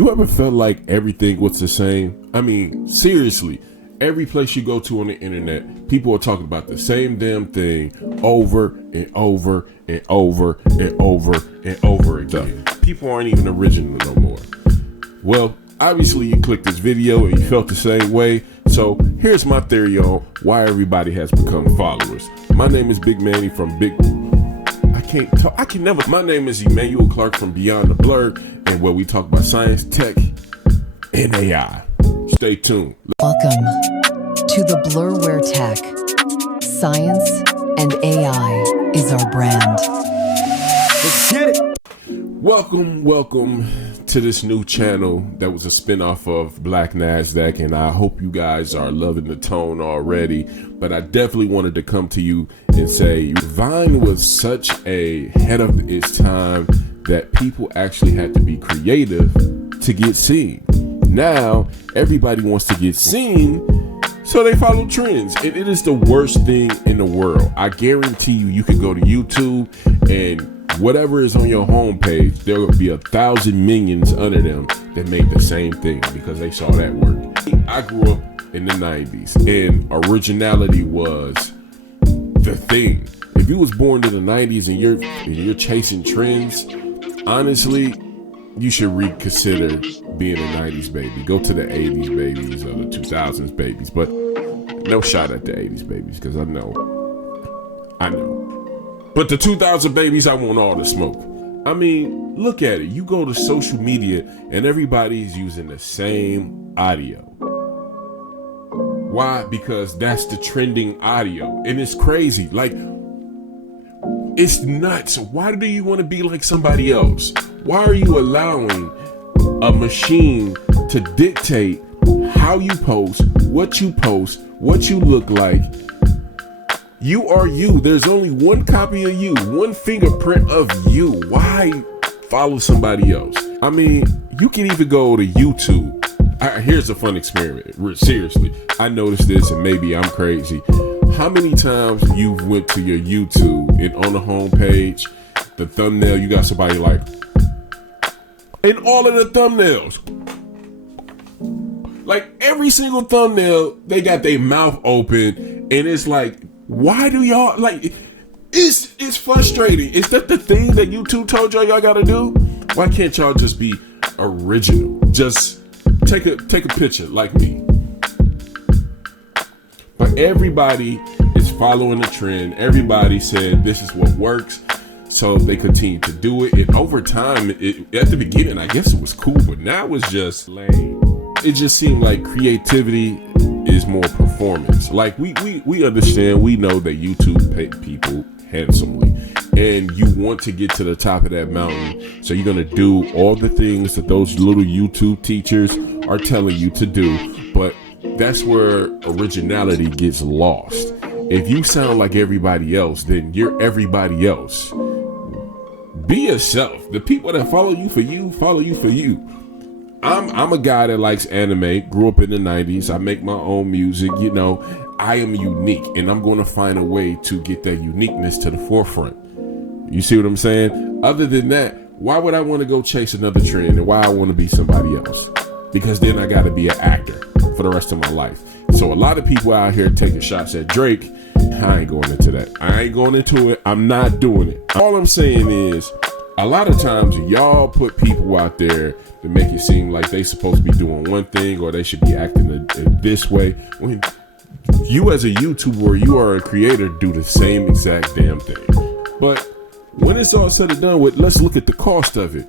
You ever felt like everything was the same? I mean, seriously, every place you go to on the internet, people are talking about the same damn thing over and over and over and over and over again. People aren't even original no more. Well, obviously you clicked this video and you felt the same way. So here's my theory on why everybody has become followers. My name is Big Manny from My name is Emmanuel Clark from Beyond the Blur, and where we talk about science, tech, and AI. Stay tuned. Welcome to the Blur, where tech, science, and AI is our brand. Let's get it. Welcome to this new channel that was a spinoff of Black Nasdaq, and I hope you guys are loving the tone already. But I definitely wanted to come to you and say Vine was such a head of its time that people actually had to be creative to get seen. Now everybody wants to get seen, so they follow trends, and it is the worst thing in the world. I guarantee you could go to YouTube and whatever is on your homepage, there will be 1,000 minions under them that made the same thing because they saw that work. I grew up in the 90s, and originality was the thing. If you was born in the 90s and you're chasing trends, honestly, you should reconsider being a 90s baby. Go to the 80s babies or the 2000s babies, but no shot at the 80s babies because I know. But the 2000 babies, I want all the smoke. I mean, look at it. You go to social media and everybody's using the same audio. Why? Because that's the trending audio. And it's crazy. Like, it's nuts. Why do you want to be like somebody else? Why are you allowing a machine to dictate how you post, what you look like? You are you. There's only one copy of you, one fingerprint of you. Why follow somebody else? I mean, you can even go to YouTube. Here's a fun experiment. Seriously, I noticed this, and maybe I'm crazy. How many times you went to your YouTube and on the homepage, the thumbnail, you got somebody like, and all of the thumbnails, like every single thumbnail, they got their mouth open, and it's like, why do y'all like? It's frustrating. Is that the thing that YouTube told y'all gotta do? Why can't y'all just be original? Just take a picture like me. But everybody is following the trend. Everybody said this is what works, so they continue to do it. And over time, at the beginning, I guess it was cool, but now it's just lame. It just seemed like creativity is more performance. Like we understand, we know that YouTube pay people handsomely, and you want to get to the top of that mountain, so you're gonna do all the things that those little YouTube teachers are telling you to do. But that's where originality gets lost. If you sound like everybody else, then you're everybody else. Be yourself. The people that follow you for you. I'm a guy that likes anime, grew up in the 90s. I make my own music, you know. I am unique, and I'm going to find a way to get that uniqueness to the forefront. You see what I'm saying? Other than that, why would I want to go chase another trend, and why I want to be somebody else? Because then I got to be an actor for the rest of my life. So a lot of people out here taking shots at Drake. I ain't going into that. I ain't going into it. I'm not doing it. All I'm saying is, a lot of times y'all put people out there to make it seem like they supposed to be doing one thing or they should be acting this way. When you as a YouTuber or you are a creator do the same exact damn thing. But when it's all said and done with, let's look at the cost of it.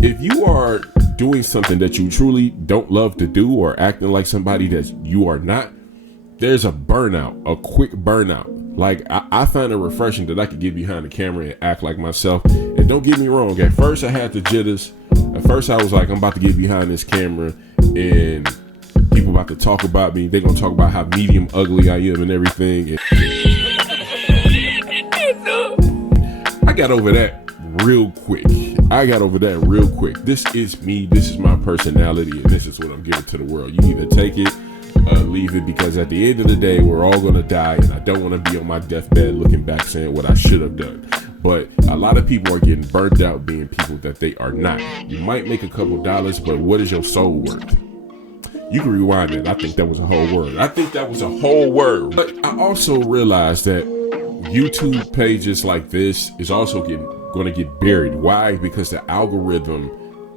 If you are doing something that you truly don't love to do or acting like somebody that you are not, there's a burnout, a quick burnout. Like, I find it refreshing that I could get behind the camera and act like myself. And don't get me wrong, at first I had the jitters. At first I was like, I'm about to get behind this camera and people about to talk about me. They're going to talk about how medium ugly I am and everything. And I got over that real quick. This is me. This is my personality. And this is what I'm giving to the world. You either take it, leave it, because at the end of the day, we're all going to die. And I don't want to be on my deathbed looking back saying what I should have done. But a lot of people are getting burnt out being people that they are not. You might make a couple dollars, but what is your soul worth? You can rewind it. I think that was a whole word. But I also realized that YouTube pages like this is also going to get buried. Why? Because the algorithm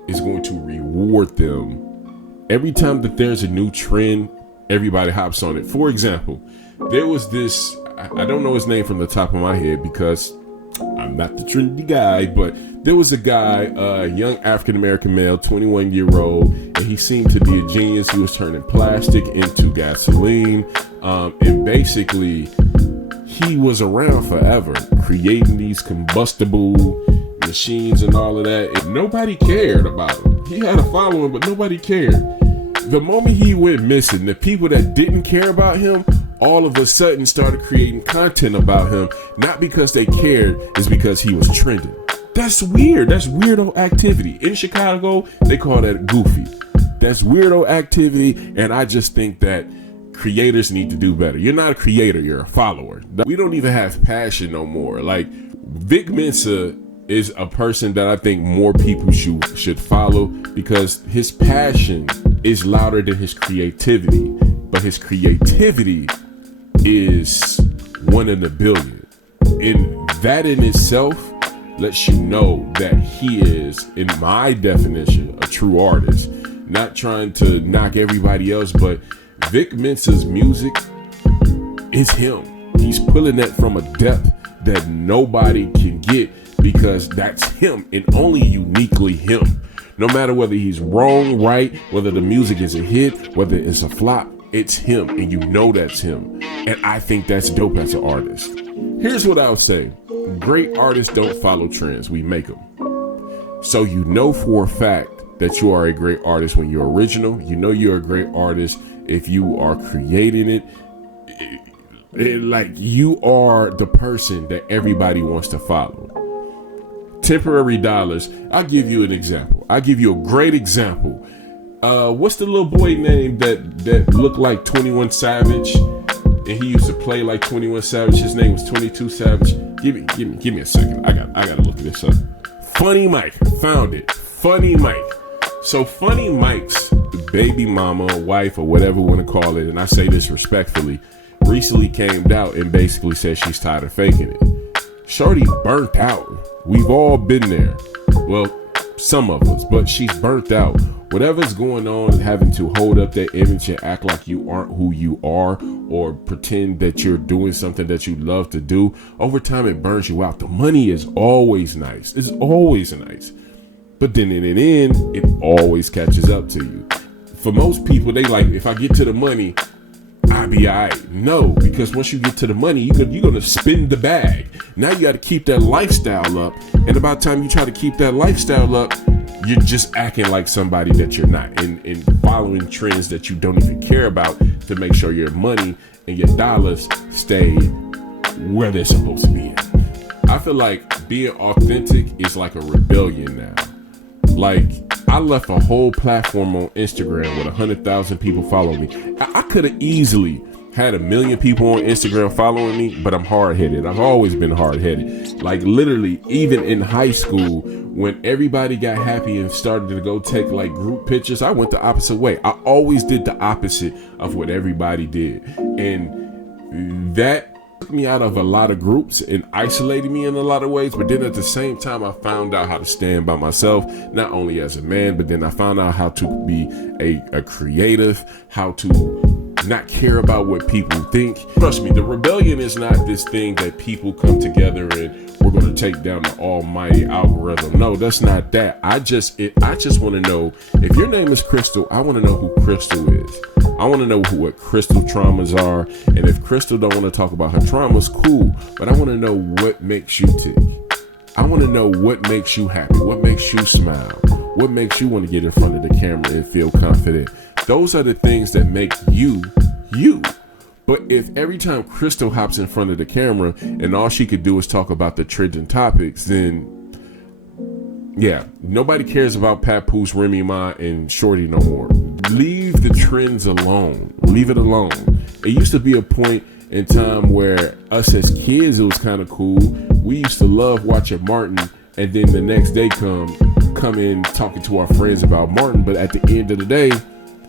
is going to reward them. Every time that there's a new trend, everybody hops on it. For example, there was this, I don't know his name from the top of my head because I'm not the trendy guy, but there was a guy, a young African-American male, 21-year-old, and he seemed to be a genius. He was turning plastic into gasoline, and basically he was around forever, creating these combustible machines and all of that, and nobody cared about him. He had a following, but nobody cared. The moment he went missing, the people that didn't care about him all of a sudden started creating content about him, not because they cared, it's because he was trending. That's weird. That's weirdo activity. In Chicago, they call that goofy. That's weirdo activity, and I just think that creators need to do better. You're not a creator, you're a follower. We don't even have passion no more. Like, Vic Mensa is a person that I think more people should follow because his passion is louder than his creativity, but his creativity is 1 in a billion. And that in itself lets you know that he is, in my definition, a true artist. Not trying to knock everybody else, but Vic Mensa's music is him. He's pulling that from a depth that nobody can get because that's him and only uniquely him. No matter whether he's wrong, right, whether the music is a hit, whether it's a flop, it's him, and you know that's him. And I think that's dope as an artist. Here's what I'll say. Great artists don't follow trends, we make them. So you know for a fact that you are a great artist when you're original. You know you're a great artist if you are creating it. Like, you are the person that everybody wants to follow. Temporary dollars. I'll give you an example. I'll give you a great example. What's the little boy name that looked like 21 Savage, and he used to play like 21 Savage? His name was 22 Savage. Give me a second. I gotta look this up. Funny Mike. Found it. Funny Mike. So Funny Mike's baby mama, wife, or whatever you want to call it, and I say this respectfully, recently came out and basically said she's tired of faking it. Shorty burnt out. We've all been there. Well, some of us, but she's burnt out. Whatever's going on, having to hold up that image and act like you aren't who you are, or pretend that you're doing something that you love to do, over time it burns you out. The money is always nice. It's always nice. But then in the end, it always catches up to you. For most people, they like, if I get to the money, I'll be all right. No, because once you get to the money, you're going to spend the bag. Now you got to keep that lifestyle up. And about time you try to keep that lifestyle up, you're just acting like somebody that you're not, and following trends that you don't even care about to make sure your money and your dollars stay where they're supposed to be at. I feel like being authentic is like a rebellion now. Like, I left a whole platform on Instagram with 100,000 people following me. I could have easily had 1 million people on Instagram following me, but I'm hard-headed. I've always been hard-headed. Like, literally, even in high school, when everybody got happy and started to go take like group pictures, I went the opposite way. I always did the opposite of what everybody did. And that took me out of a lot of groups and isolated me in a lot of ways. But then at the same time, I found out how to stand by myself, not only as a man, but then I found out how to be a creative, how to not care about what people think. Trust me, the rebellion is not this thing that people come together and we're going to take down the almighty algorithm. No, that's not that. I just want to know, if your name is Crystal, I want to know who Crystal is. I want to know what Crystal traumas are. And if Crystal don't want to talk about her traumas, cool. But I want to know what makes you tick. I want to know what makes you happy, what makes you smile, what makes you want to get in front of the camera and feel confident. Those are the things that make you, you. But if every time Crystal hops in front of the camera and all she could do is talk about the trending topics, then yeah, nobody cares about Papoose, Remy Ma, and Shorty no more. Leave the trends alone. Leave it alone. It used to be a point in time where us as kids, it was kind of cool. we used to love watching Martin, and then the next day come in talking to our friends about Martin. But at the end of the day,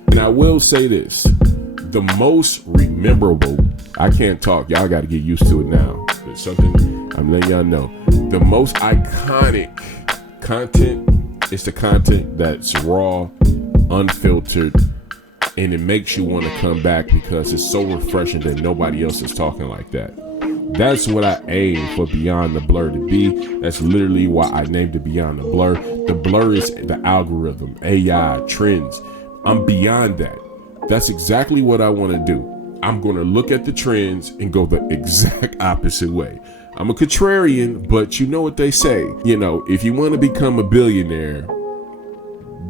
and I will say this, the most rememberable, I can't talk, y'all got to get used to it now. It's something I'm letting y'all know. The most iconic content is the content that's raw, unfiltered, and it makes you want to come back because it's so refreshing that nobody else is talking like that. That's what I aim for Beyond the Blur to be. That's literally why I named it Beyond the Blur. The blur is the algorithm, AI, trends. I'm beyond that. That's exactly what I want to do. I'm going to look at the trends and go the exact opposite way. I'm a contrarian, but you know what they say. You know, if you want to become a billionaire,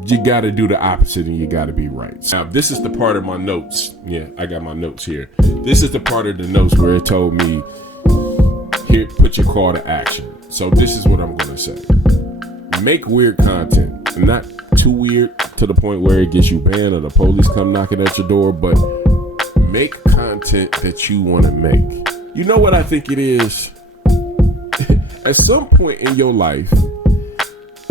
you got to do the opposite and you got to be right. Now, this is the part of my notes. Yeah, I got my notes here. This is the part of the notes where it told me, here, put your call to action. So this is what I'm going to say. Make weird content. Not too weird to the point where it gets you banned or the police come knocking at your door, but make content that you want to make. You know what I think it is? At some point in your life,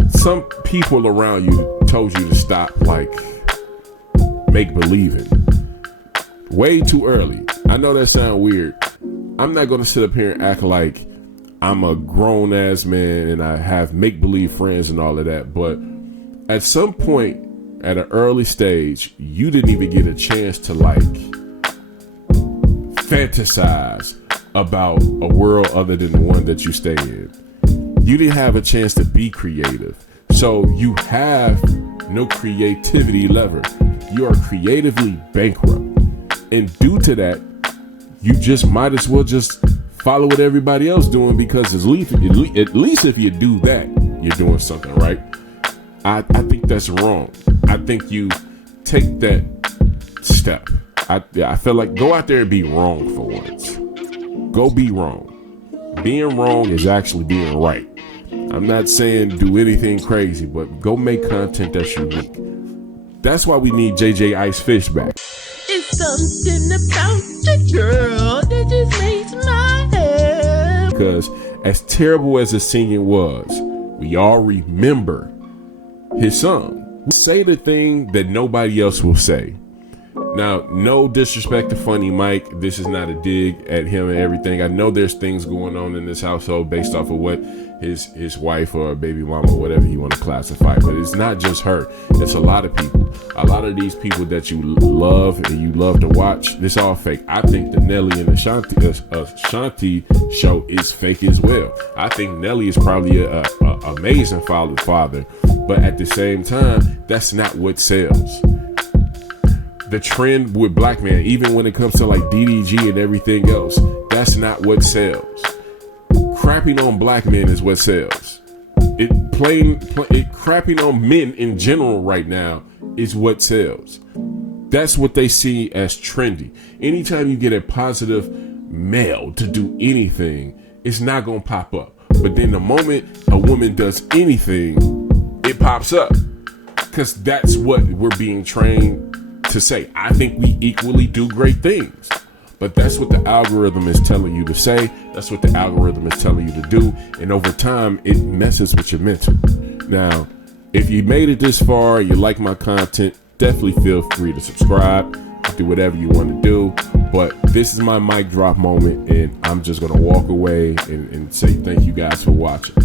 some people around you told you to stop, like, make believing. Way too early. I know that sounds weird. I'm not going to sit up here and act like I'm a grown ass man and I have make believe friends and all of that. But at some point at an early stage, you didn't even get a chance to like fantasize about a world other than the one that you stay in. You didn't have a chance to be creative. So you have no creativity lever. You are creatively bankrupt. And due to that, you just might as well just follow what everybody else doing, because at least if you do that, you're doing something right. I think that's wrong. I think you take that step. I feel like go out there and be wrong for once. Go be wrong. Being wrong is actually being right. I'm not saying do anything crazy, but go make content that's unique. That's why we need JJ Ice Fish back. It's something about the girl that just makes my head. Because as terrible as his singing was, we all remember his song. Say the thing that nobody else will say. Now, no disrespect to Funny Mike. This is not a dig at him and everything. I know there's things going on in this household based off of what his wife or baby mama, whatever you want to classify. But it's not just her. It's a lot of people. A lot of these people that you love and you love to watch, this all fake. I think the Nelly and Ashanti show is fake as well. I think Nelly is probably a amazing father. But at the same time, that's not what sells. The trend with black men, even when it comes to like DDG and everything else, that's not what sells. Crapping on black men is what sells. Crapping on men in general right now is what sells. That's what they see as trendy. Anytime you get a positive male to do anything, it's not gonna pop up. But then the moment a woman does anything, it pops up. Because that's what we're being trained to say. I think we equally do great things, but that's what the algorithm is telling you to say. That's what the algorithm is telling you to do, and over time it messes with your mental. Now, if you made it this far, you like my content, definitely feel free to subscribe, do whatever you want to do. But this is my mic drop moment, and I'm just gonna walk away and say thank you guys for watching.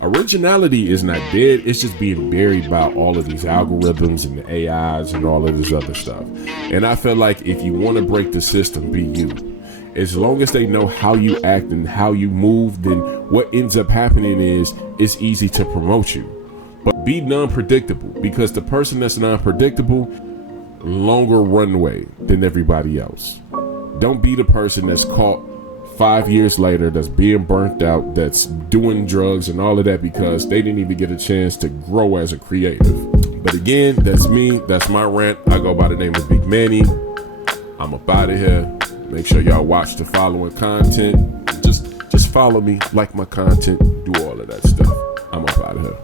Originality is not dead. It's just being buried by all of these algorithms and the AIs and all of this other stuff. And I feel like if you want to break the system, be you. As long as they know how you act and how you move, then what ends up happening is it's easy to promote you. But be non-predictable, because the person that's non-predictable, longer runway than everybody else. Don't be the person that's caught 5 years later, that's being burnt out, that's doing drugs and all of that because they didn't even get a chance to grow as a creative. But again, that's me. That's my rant. I go by the name of Big Manny. I'm up out of here. Make sure y'all watch the following content. Just follow me, like my content, do all of that stuff. I'm up out of here.